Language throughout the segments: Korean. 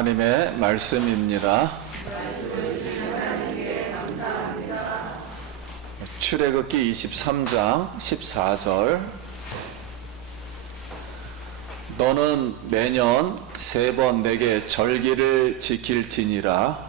하나님의 말씀입니다. 출애굽기 23장 14절. 너는 매년 3번 내게 절기를 지킬지니라.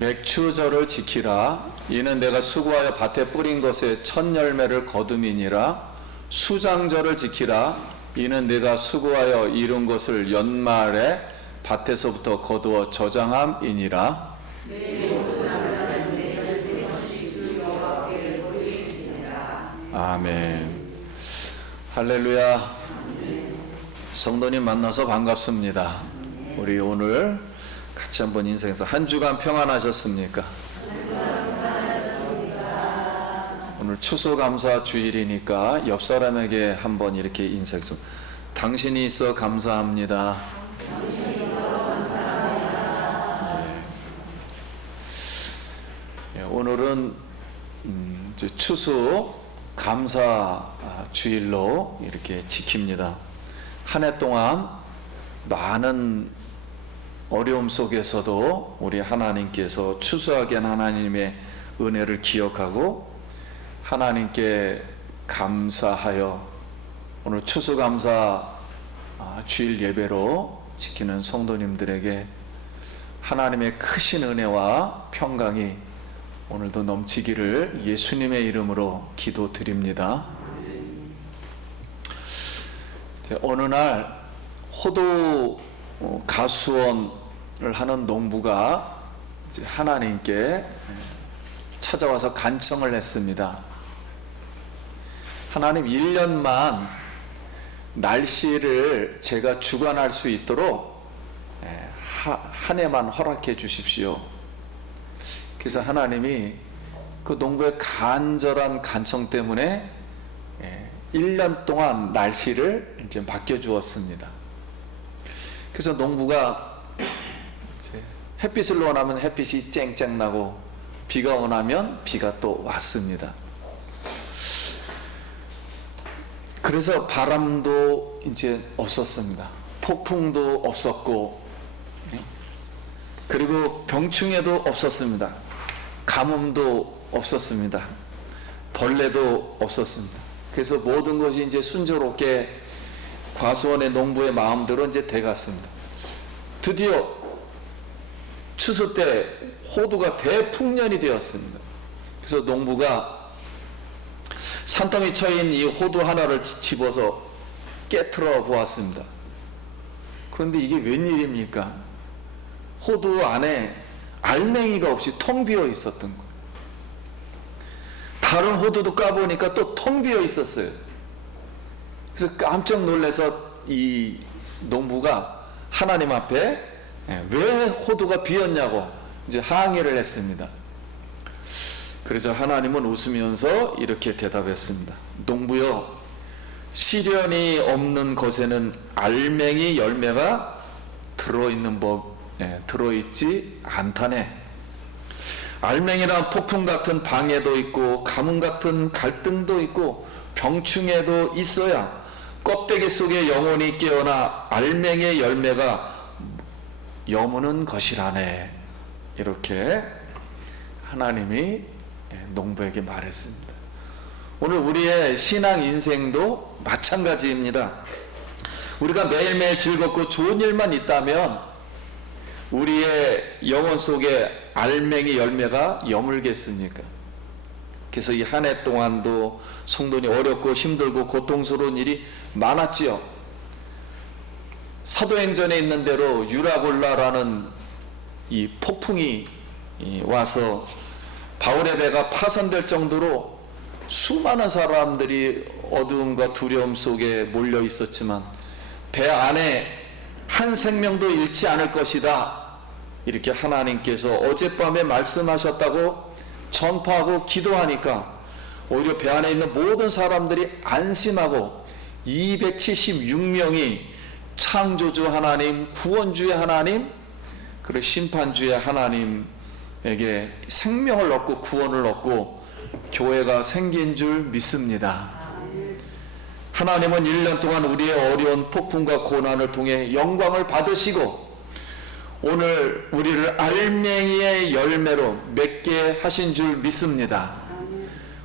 맥추절을 지키라. 이는 내가 수고하여 밭에 뿌린 것에 첫 열매를 거둠이니라. 수장절을 지키라. 이는 내가 수고하여 이룬 것을 연말에 밭에서부터 거두어 저장함이니라. 아멘. 할렐루야. 성도님 만나서 반갑습니다. 우리 오늘 같이 한번 인생에서 한 주간 평안하셨습니까? 오늘 추수감사 주일이니까 옆 사람에게 한번 이렇게 인사해서 당신이 있어 감사합니다. 네. 오늘은 이제 추수 감사 주일로 이렇게 지킵니다. 한 해 동안 많은 어려움 속에서도 우리 하나님께서 추수하게 한 하나님의 은혜를 기억하고 하나님께 감사하여 오늘 추수감사 주일 예배로 지키는 성도님들에게 하나님의 크신 은혜와 평강이 오늘도 넘치기를 예수님의 이름으로 기도드립니다. 어느 날 호도 가수원을 하는 농부가 이제 하나님께 찾아와서 간청을 했습니다. 하나님, 1년만 날씨를 제가 주관할 수 있도록 한 해만 허락해 주십시오. 그래서 하나님이 그 농부의 간절한 간청 때문에 1년 동안 날씨를 이제 바뀌어 주었습니다. 그래서 농부가 햇빛을 원하면 햇빛이 쨍쨍 나고 비가 원하면 비가 또 왔습니다. 그래서 바람도 이제 없었습니다. 폭풍도 없었고, 그리고 병충해도 없었습니다. 가뭄도 없었습니다. 벌레도 없었습니다. 그래서 모든 것이 이제 순조롭게 과수원의 농부의 마음대로 이제 돼갔습니다. 드디어 추수 때 호두가 대풍년이 되었습니다. 그래서 농부가 산더미 쳐인 이 호두 하나를 집어서 깨트려 보았습니다. 그런데 이게 웬일입니까? 호두 안에 알맹이가 없이 텅 비어 있었던 거예요. 다른 호두도 까보니까 또 텅 비어 있었어요. 그래서 깜짝 놀라서 이 농부가 하나님 앞에 왜 호두가 비었냐고 이제 항의를 했습니다. 그래서 하나님은 웃으면서 이렇게 대답했습니다. 농부여, 시련이 없는 것에는 알맹이 열매가 들어있지 않다네. 알맹이란 폭풍 같은 방해도 있고 가뭄 같은 갈등도 있고 병충해도 있어야 껍데기 속에 영혼이 깨어나 알맹이의 열매가 여무는 것이라네. 이렇게 하나님이 농부에게 말했습니다. 오늘 우리의 신앙 인생도 마찬가지입니다. 우리가 매일매일 즐겁고 좋은 일만 있다면 우리의 영혼 속에 알맹이 열매가 여물겠습니까? 그래서 이 한 해 동안도 성도님 어렵고 힘들고 고통스러운 일이 많았지요. 사도행전에 있는 대로 유라굴라라는 이 폭풍이 와서 바울의 배가 파손될 정도로 수많은 사람들이 어두움과 두려움 속에 몰려 있었지만 배 안에 한 생명도 잃지 않을 것이다. 이렇게 하나님께서 어젯밤에 말씀하셨다고 전파하고 기도하니까 오히려 배 안에 있는 모든 사람들이 안심하고 276명이 창조주 하나님, 구원주의 하나님, 그리고 심판주의 하나님에게 생명을 얻고 구원을 얻고 교회가 생긴 줄 믿습니다. 하나님은 1년 동안 우리의 어려운 폭풍과 고난을 통해 영광을 받으시고 오늘 우리를 알맹이의 열매로 맺게 하신 줄 믿습니다.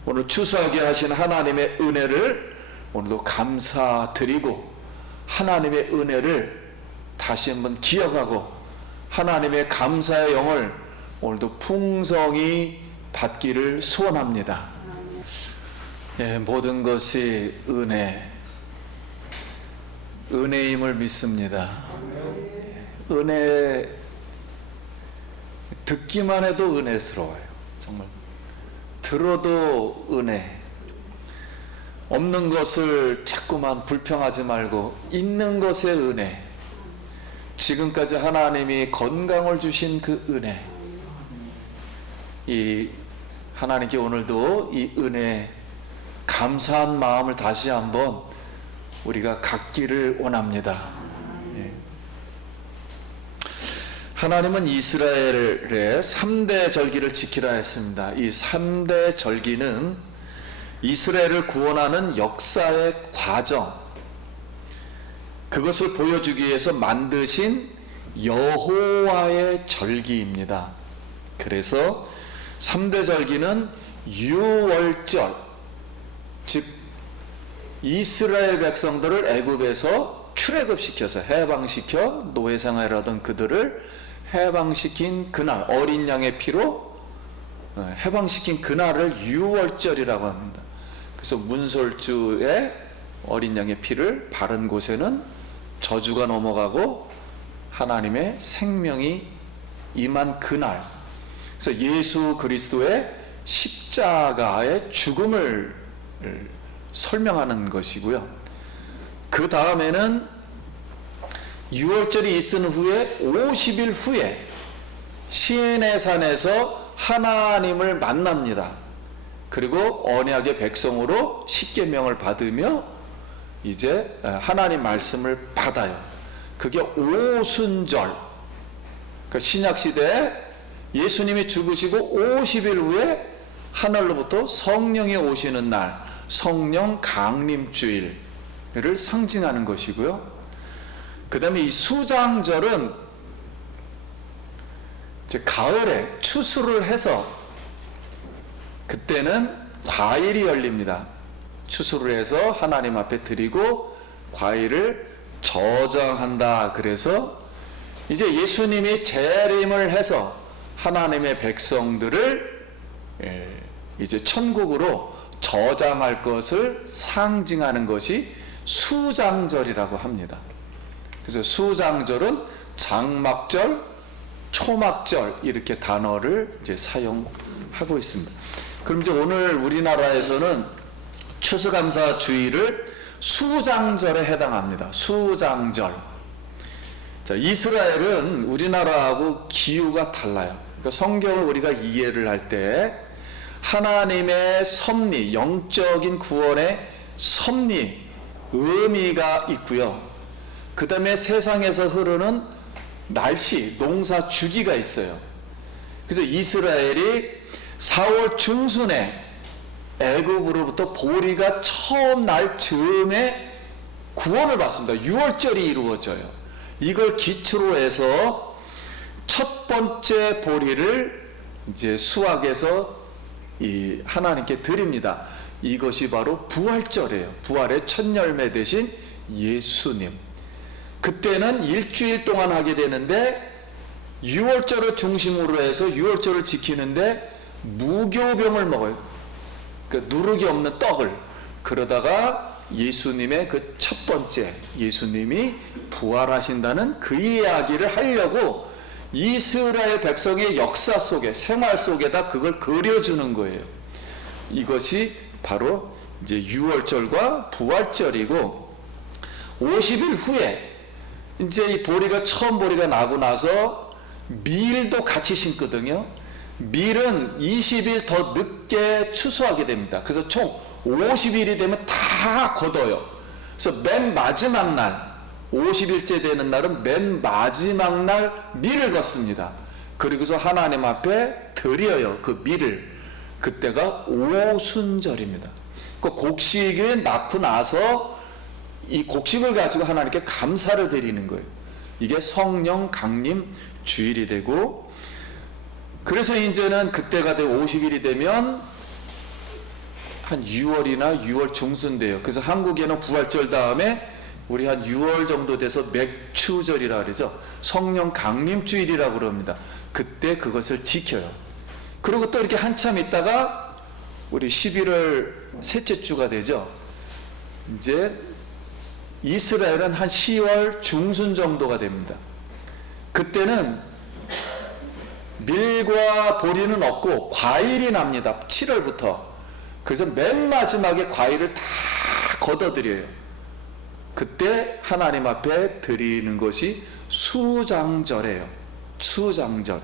오늘 추수하게 하신 하나님의 은혜를 오늘도 감사드리고 하나님의 은혜를 다시 한번 기억하고 하나님의 감사의 영을 오늘도 풍성히 받기를 소원합니다. 예, 모든 것이 은혜임을 믿습니다. 은혜 듣기만 해도 은혜스러워요. 정말 들어도 은혜. 없는 것을 자꾸만 불평하지 말고 있는 것의 은혜. 지금까지 하나님이 건강을 주신 그 은혜. 이 하나님께 오늘도 이 은혜 감사한 마음을 다시 한번 우리가 갖기를 원합니다. 예. 하나님은 이스라엘의 3대 절기를 지키라 했습니다. 이 3대 절기는 이스라엘을 구원하는 역사의 과정, 그것을 보여주기 위해서 만드신 여호와의 절기입니다. 그래서 3대 절기는 유월절, 즉 이스라엘 백성들을 애굽에서 출애굽시켜서 해방시켜 노예생활하던 그들을 해방시킨 그날, 어린 양의 피로 해방시킨 그날을 유월절이라고 합니다. 그래서 문설주에 어린 양의 피를 바른 곳에는 저주가 넘어가고 하나님의 생명이 임한 그날, 그래서 예수 그리스도의 십자가의 죽음을 설명하는 것이고요. 그 다음에는 6월절이 있은 후에 50일 후에 시내의 산에서 하나님을 만납니다. 그리고 언약의 백성으로 십계명을 받으며 이제 하나님 말씀을 받아요. 그게 오순절. 그 신약시대에 예수님이 죽으시고 50일 후에 하늘로부터 성령이 오시는 날, 성령 강림주일을 상징하는 것이고요. 그 다음에 이 수장절은 이제 가을에 추수를 해서 그때는 과일이 열립니다. 추수를 해서 하나님 앞에 드리고 과일을 저장한다. 그래서 이제 예수님이 재림을 해서 하나님의 백성들을 이제 천국으로 저장할 것을 상징하는 것이 수장절이라고 합니다. 그래서 수장절은 장막절, 초막절 이렇게 단어를 이제 사용하고 있습니다. 그럼 이제 오늘 우리나라에서는 추수감사주의를 수장절에 해당합니다. 수장절. 자, 이스라엘은 우리나라하고 기후가 달라요. 그러니까 성경을 우리가 이해를 할 때 하나님의 섭리, 영적인 구원의 섭리, 의미가 있고요. 그 다음에 세상에서 흐르는 날씨, 농사 주기가 있어요. 그래서 이스라엘이 4월 중순에 애굽으로부터 보리가 처음 날 즈음에 구원을 받습니다. 6월절이 이루어져요. 이걸 기초로 해서 첫 번째 보리를 이제 수확해서 이 하나님께 드립니다. 이것이 바로 부활절이에요. 부활의 첫 열매 되신 예수님. 그때는 일주일 동안 하게 되는데 6월절을 중심으로 해서 6월절을 지키는데 무교병을 먹어요. 그러니까 누룩이 없는 떡을. 그러다가 예수님의 그 첫 번째, 예수님이 부활하신다는 그 이야기를 하려고 이스라엘 백성의 역사 속에, 생활 속에다 그걸 그려주는 거예요. 이것이 바로 이제 6월절과 부활절이고, 50일 후에 이제 이 보리가 처음 보리가 나고 나서 밀도 같이 심거든요. 밀은 20일 더 늦게 추수하게 됩니다. 그래서 총 50일이 되면 다 걷어요. 그래서 맨 마지막 날 50일째 되는 날은 맨 마지막 날 밀을 걷습니다. 그리고서 하나님 앞에 드려요. 그 밀을. 그때가 오순절입니다. 그 곡식을 낳고 나서 이 곡식을 가지고 하나님께 감사를 드리는 거예요. 이게 성령 강림 주일이 되고, 그래서 이제는 그때가 되고 50일이 되면 한 6월이나 6월 중순 돼요. 그래서 한국에는 부활절 다음에 우리 한 6월 정도 돼서 맥추절이라 그러죠. 성령 강림 주일이라고 그럽니다. 그때 그것을 지켜요. 그리고 또 이렇게 한참 있다가 우리 11월 셋째 주가 되죠. 이제 이스라엘은 한 10월 중순 정도가 됩니다. 그때는 밀과 보리는 없고 과일이 납니다. 7월부터. 그래서 맨 마지막에 과일을 다 걷어들여요. 그때 하나님 앞에 드리는 것이 수장절이에요. 수장절.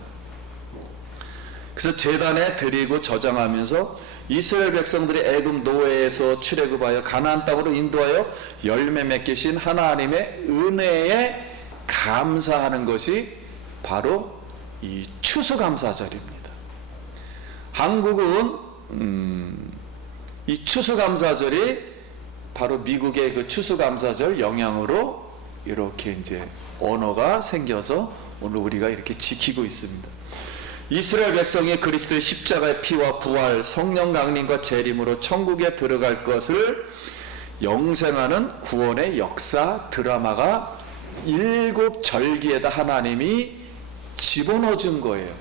그래서 제단에 드리고 저장하면서 이스라엘 백성들이 애굽 노예에서 출애굽하여 가나안 땅으로 인도하여 열매 맺게 하신 하나님의 은혜에 감사하는 것이 바로 이 추수감사절입니다. 한국은 이 추수감사절이 바로 미국의 그 추수감사절 영향으로 이렇게 이제 언어가 생겨서 오늘 우리가 이렇게 지키고 있습니다. 이스라엘 백성이 그리스도의 십자가의 피와 부활, 성령 강림과 재림으로 천국에 들어갈 것을 영생하는 구원의 역사 드라마가 7절기에다 하나님이 집어넣어 준 거예요.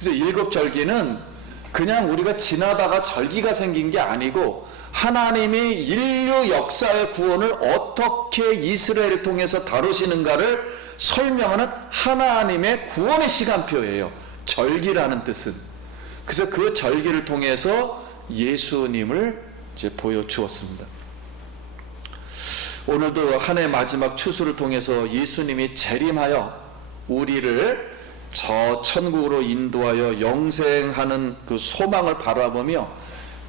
그래서 7절기는 그냥 우리가 지나다가 절기가 생긴 게 아니고 하나님이 인류 역사의 구원을 어떻게 이스라엘을 통해서 다루시는가를 설명하는 하나님의 구원의 시간표예요. 절기라는 뜻은. 그래서 그 절기를 통해서 예수님을 이제 보여주었습니다. 오늘도 한 해 마지막 추수를 통해서 예수님이 재림하여 우리를 저 천국으로 인도하여 영생하는 그 소망을 바라보며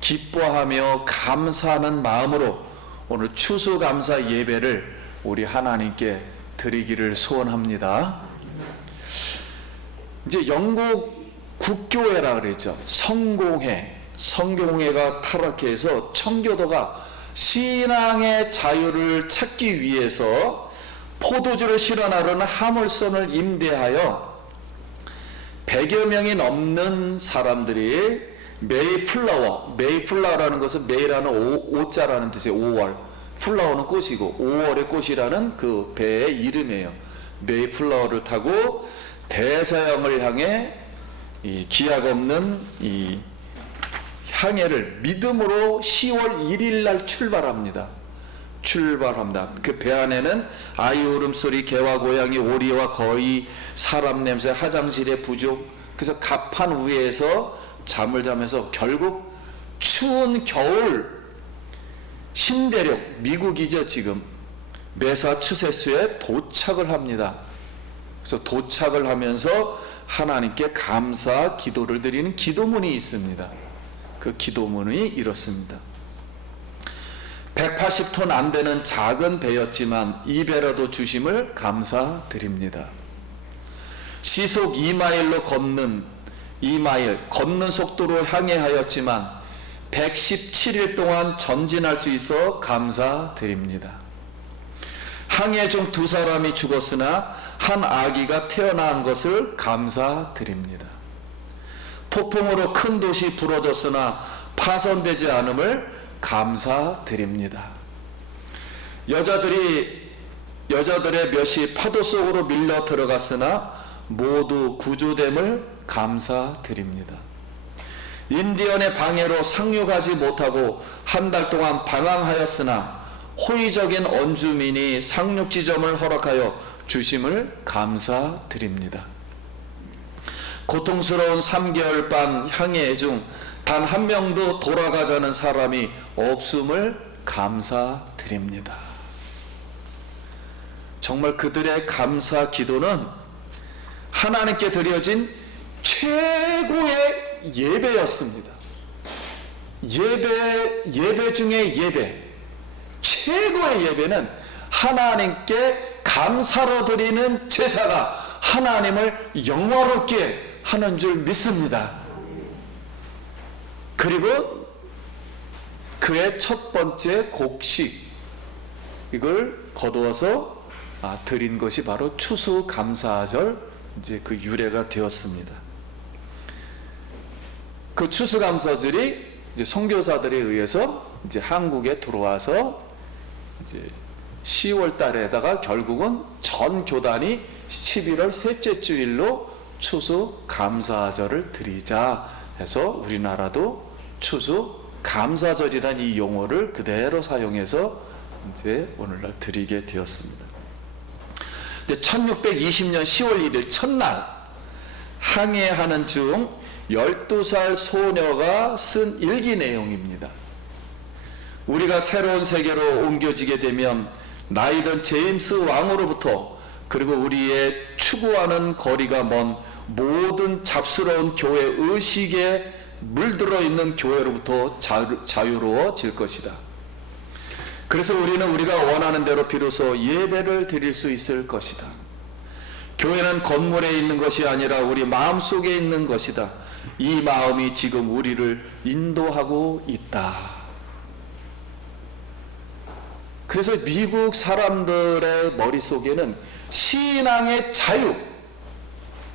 기뻐하며 감사하는 마음으로 오늘 추수감사 예배를 우리 하나님께 드리기를 소원합니다. 이제 영국 국교회라 그랬죠. 성공회가 타락해서 청교도가 신앙의 자유를 찾기 위해서 포도주를 실어 나르는 화물선을 임대하여 100여 명이 넘는 사람들이 메이플라워라는 것은 메이라는 오자라는 뜻이에요. 5월. 플라워는 꽃이고 5월의 꽃이라는 그 배의 이름이에요. 메이플라워를 타고 대서양을 향해 이 기약 없는 이 항해를 믿음으로 10월 1일 날 출발합니다. 그 배 안에는 아이 울음소리, 개와 고양이, 오리와 거위, 사람 냄새, 화장실의 부족. 그래서 갑판 위에서 잠을 자면서 결국 추운 겨울 신대륙, 미국이죠 지금, 매사추세츠에 도착을 합니다. 그래서 도착을 하면서 하나님께 감사 기도를 드리는 기도문이 있습니다. 그 기도문이 이렇습니다. 180톤 안 되는 작은 배였지만 이 배라도 주심을 감사드립니다. 시속 2마일로 걷는 속도로 항해하였지만 117일 동안 전진할 수 있어 감사드립니다. 항해 중 2사람이 죽었으나 한 아기가 태어난 것을 감사드립니다. 폭풍으로 큰 도시 부러졌으나 파손되지 않음을 감사드립니다. 여자들의 몇이 파도 속으로 밀려 들어갔으나 모두 구조됨을 감사드립니다. 인디언의 방해로 상륙하지 못하고 한 달 동안 방황하였으나 호의적인 원주민이 상륙 지점을 허락하여 주심을 감사드립니다. 고통스러운 3개월 반 항해 중 단 한 명도 돌아가자는 사람이 없음을 감사드립니다. 정말 그들의 감사 기도는 하나님께 드려진 최고의 예배였습니다. 예배 중에 예배, 최고의 예배는 하나님께 감사로 드리는 제사가 하나님을 영화롭게 하는 줄 믿습니다. 그리고 그의 첫 번째 곡식, 이걸 거두어서 드린 것이 바로 추수감사절, 이제 그 유래가 되었습니다. 그 추수감사절이 이제 선교사들에 의해서 이제 한국에 들어와서 이제 10월 달에다가 결국은 전 교단이 11월 셋째 주일로 추수감사절을 드리자 해서 우리나라도 추수감사절이라는 이 용어를 그대로 사용해서 이제 오늘날 드리게 되었습니다. 근데 1620년 10월 1일 첫날 항해하는 중 12살 소녀가 쓴 일기 내용입니다. 우리가 새로운 세계로 옮겨지게 되면 나이든 제임스 왕으로부터, 그리고 우리의 추구하는 거리가 먼 모든 잡스러운 교회 의식에 물들어 있는 교회로부터 자유로워질 것이다. 그래서 우리는 우리가 원하는 대로 비로소 예배를 드릴 수 있을 것이다. 교회는 건물에 있는 것이 아니라 우리 마음속에 있는 것이다. 이 마음이 지금 우리를 인도하고 있다. 그래서 미국 사람들의 머릿속에는 신앙의 자유,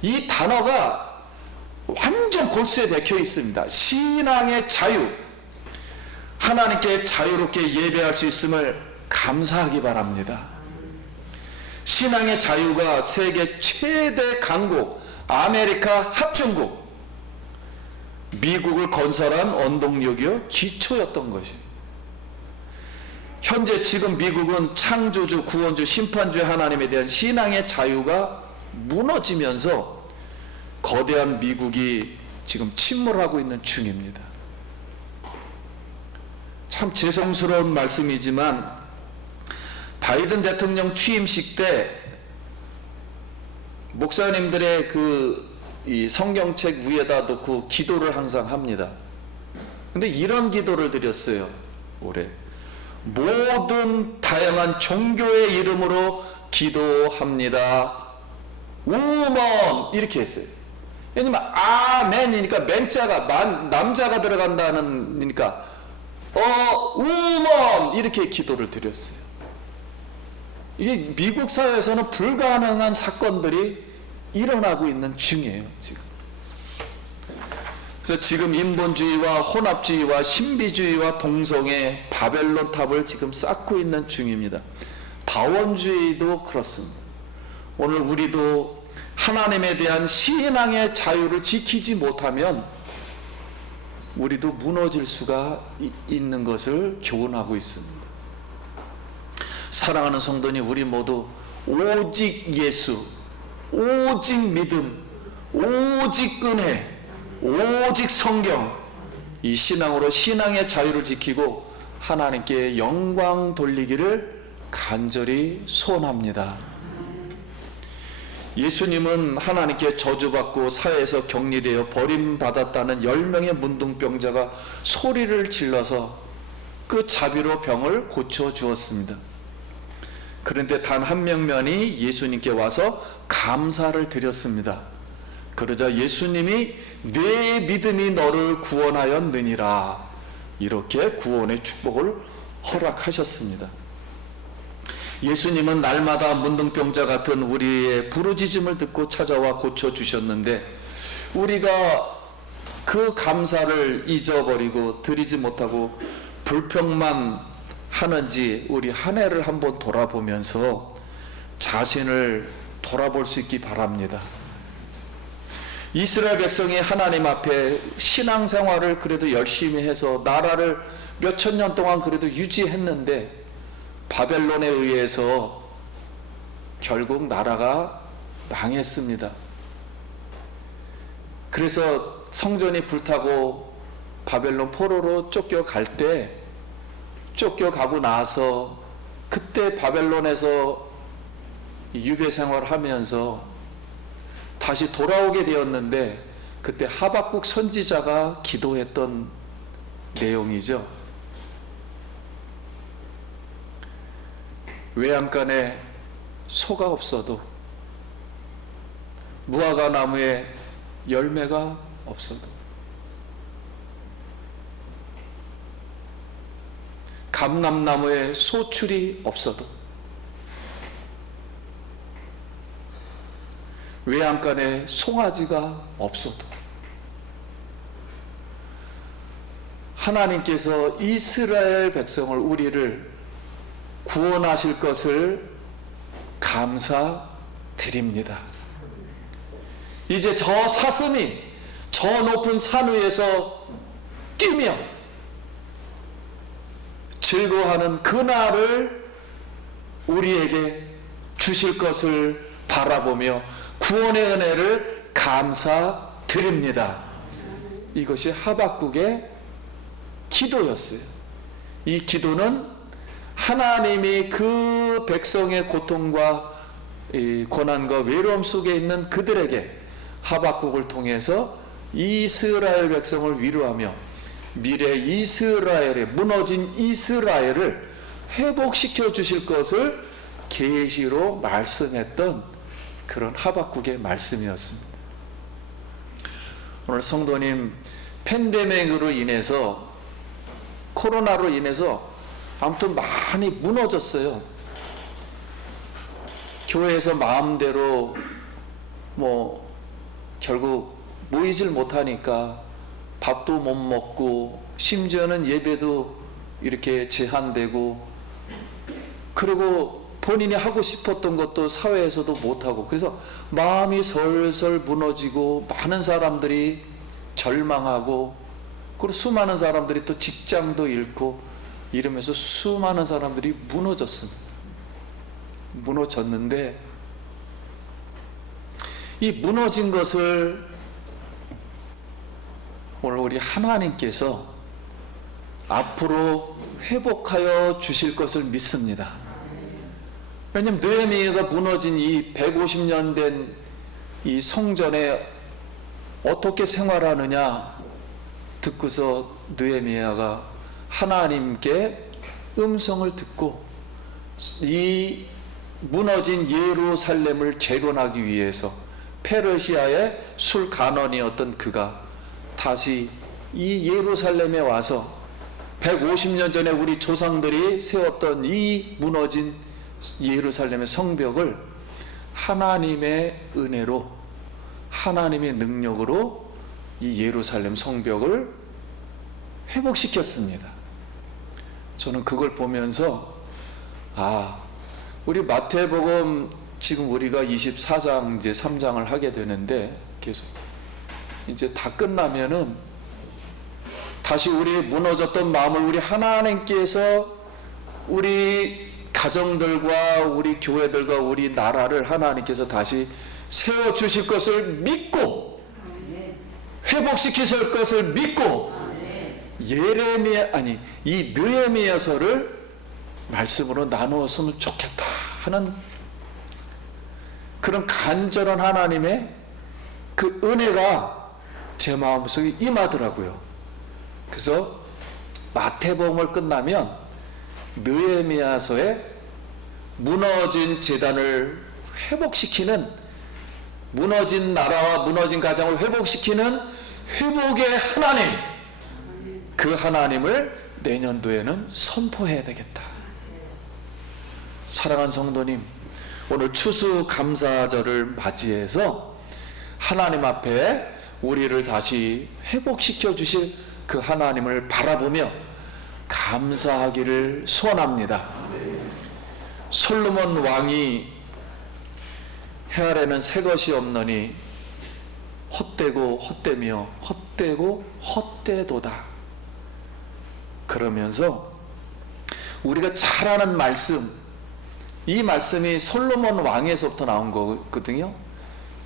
이 단어가 완전 골수에 박혀 있습니다. 신앙의 자유, 하나님께 자유롭게 예배할 수 있음을 감사하기 바랍니다. 신앙의 자유가 세계 최대 강국 아메리카 합중국 미국을 건설한 원동력이요 기초였던 것이, 현재 지금 미국은 창조주, 구원주, 심판주의 하나님에 대한 신앙의 자유가 무너지면서 거대한 미국이 지금 침몰하고 있는 중입니다. 참 죄송스러운 말씀이지만 바이든 대통령 취임식 때 목사님들의 이 성경책 위에다 놓고 기도를 항상 합니다. 근데 이런 기도를 드렸어요. 올해 모든 다양한 종교의 이름으로 기도합니다. 우먼 이렇게 했어요. 왜냐면 아멘이니까 맨자가 남자가 들어간다는니까 우먼 이렇게 기도를 드렸어요. 이게 미국 사회에서는 불가능한 사건들이 일어나고 있는 중이에요, 지금. 그래서 지금 인본주의와 혼합주의와 신비주의와 동성애 바벨론 탑을 지금 쌓고 있는 중입니다. 다원주의도 그렇습니다. 오늘 우리도 하나님에 대한 신앙의 자유를 지키지 못하면 우리도 무너질 수가 있는 것을 교훈하고 있습니다. 사랑하는 성도님, 우리 모두 오직 예수, 오직 믿음, 오직 은혜, 오직 성경, 이 신앙으로 신앙의 자유를 지키고 하나님께 영광 돌리기를 간절히 소원합니다. 예수님은 하나님께 저주받고 사회에서 격리되어 버림받았다는 10명의 문둥병자가 소리를 질러서 그 자비로 병을 고쳐주었습니다. 그런데 단 한 명만이 예수님께 와서 감사를 드렸습니다. 그러자 예수님이 내 믿음이 너를 구원하였느니라, 이렇게 구원의 축복을 허락하셨습니다. 예수님은 날마다 문둥병자 같은 우리의 부르짖음을 듣고 찾아와 고쳐주셨는데 우리가 그 감사를 잊어버리고 드리지 못하고 불평만 하는지 우리 한 해를 한번 돌아보면서 자신을 돌아볼 수 있기 바랍니다. 이스라엘 백성이 하나님 앞에 신앙생활을 그래도 열심히 해서 나라를 몇천 년 동안 그래도 유지했는데 바벨론에 의해서 결국 나라가 망했습니다. 그래서 성전이 불타고 바벨론 포로로 쫓겨갈 때, 쫓겨가고 나서 그때 바벨론에서 유배 생활을 하면서 다시 돌아오게 되었는데 그때 하박국 선지자가 기도했던 내용이죠. 외양간에 소가 없어도, 무화과 나무에 열매가 없어도, 감람나무에 소출이 없어도, 외양간에 송아지가 없어도, 하나님께서 이스라엘 백성을, 우리를 구원하실 것을 감사드립니다. 이제 저 사슴이 저 높은 산 위에서 뛰며 즐거워하는 그날을 우리에게 주실 것을 바라보며 구원의 은혜를 감사드립니다. 이것이 하박국의 기도였어요. 이 기도는 하나님이 그 백성의 고통과 이 고난과 외로움 속에 있는 그들에게 하박국을 통해서 이스라엘 백성을 위로하며 미래 이스라엘의, 무너진 이스라엘을 회복시켜 주실 것을 계시로 말씀했던 그런 하박국의 말씀이었습니다. 오늘 성도님, 팬데믹으로 인해서, 코로나로 인해서 아무튼 많이 무너졌어요. 교회에서 마음대로 결국 모이질 못하니까 밥도 못 먹고, 심지어는 예배도 이렇게 제한되고, 그리고 본인이 하고 싶었던 것도 사회에서도 못하고, 그래서 마음이 설설 무너지고, 많은 사람들이 절망하고, 그리고 수많은 사람들이 또 직장도 잃고, 이러면서 수많은 사람들이 무너졌습니다. 무너졌는데, 이 무너진 것을 오늘 우리 하나님께서 앞으로 회복하여 주실 것을 믿습니다. 왜냐하면 느헤미야가 무너진 이 150년 된 이 성전에 어떻게 생활하느냐 듣고서 느헤미야가 하나님께 음성을 듣고 이 무너진 예루살렘을 재건하기 위해서 페르시아의 술가논이었던 그가 다시 이 예루살렘에 와서 150년 전에 우리 조상들이 세웠던 이 무너진 예루살렘의 성벽을 하나님의 은혜로, 하나님의 능력으로 이 예루살렘 성벽을 회복시켰습니다. 저는 그걸 보면서 우리 마태복음 지금 우리가 24장 이제 3장을 하게 되는데, 계속 이제 다 끝나면은 다시 우리 무너졌던 마음을 우리 하나님께서 우리 가정들과 우리 교회들과 우리 나라를 하나님께서 다시 세워주실 것을 믿고, 회복시키실 것을 믿고, 이 느헤미야서를 말씀으로 나누었으면 좋겠다 하는 그런 간절한 하나님의 그 은혜가 제 마음속에 임하더라고요. 그래서 마태복음을 끝나면 느헤미야서에 무너진 제단을 회복시키는, 무너진 나라와 무너진 가정을 회복시키는 회복의 하나님, 그 하나님을 내년도에는 선포해야 되겠다. 사랑하는 성도님, 오늘 추수감사절을 맞이해서 하나님 앞에 우리를 다시 회복시켜 주실 그 하나님을 바라보며 감사하기를 소원합니다. 솔로몬 왕이 해 아래는 새 것이 없느니 헛되고 헛되며 헛되고 헛되도다. 그러면서 우리가 잘 아는 말씀, 이 말씀이 솔로몬 왕에서부터 나온 거거든요.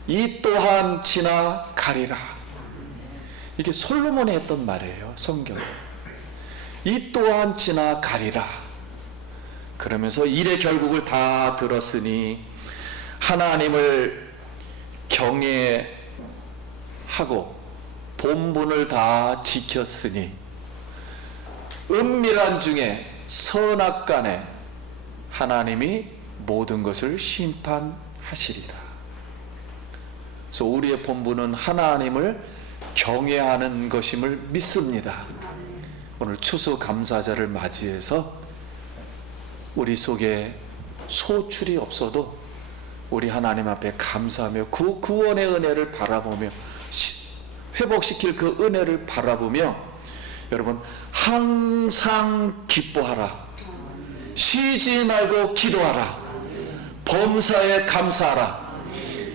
이 또한 지나가리라. 이게 솔로몬이 했던 말이에요, 성경에. 이 또한 지나가리라. 그러면서 일의 결국을 다 들었으니 하나님을 경외하고 본분을 다 지켰으니 은밀한 중에 선악간에 하나님이 모든 것을 심판하시리라. 그래서 우리의 본분은 하나님을 경외하는 것임을 믿습니다. 오늘 추수감사절을 맞이해서 우리 속에 소출이 없어도 우리 하나님 앞에 감사하며 그 구원의 은혜를 바라보며 회복시킬 그 은혜를 바라보며 여러분 항상 기뻐하라. 쉬지 말고 기도하라. 범사에 감사하라.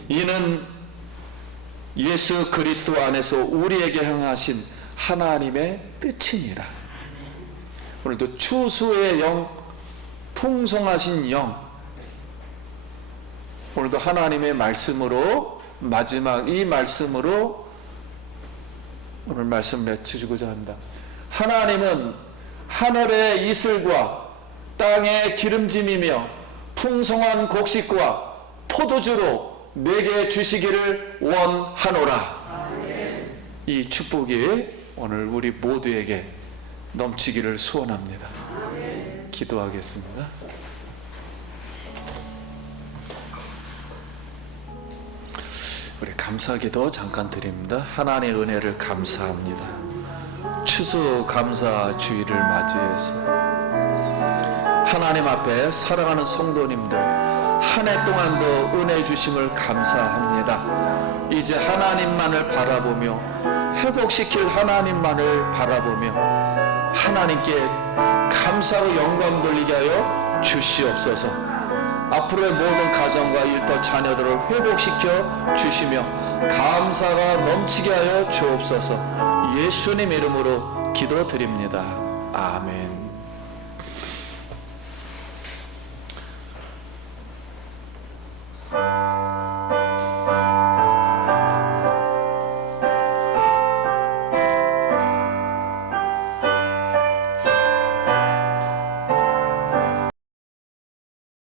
이는 예수 그리스도 안에서 우리에게 행하신 하나님의 뜻이니라. 오늘도 추수의 영, 풍성하신 영, 오늘도 하나님의 말씀으로 마지막 이 말씀으로 오늘 말씀 맺히고자 합니다. 하나님은 하늘의 이슬과 땅의 기름짐이며 풍성한 곡식과 포도주로 내게 주시기를 원하노라. 이 축복이 오늘 우리 모두에게 넘치기를 소원합니다. 기도하겠습니다. 우리 감사기도 잠깐 드립니다. 하나님의 은혜를 감사합니다. 추수감사 주일을 맞이해서 하나님 앞에 사랑하는 성도님들 한 해 동안도 은혜 주심을 감사합니다. 이제 하나님만을 바라보며 회복시킬 하나님만을 바라보며 하나님께 감사하고 영광 돌리게 하여 주시옵소서. 앞으로의 모든 가정과 일터 자녀들을 회복시켜 주시며 감사가 넘치게 하여 주옵소서. 예수님 이름으로 기도드립니다. 아멘.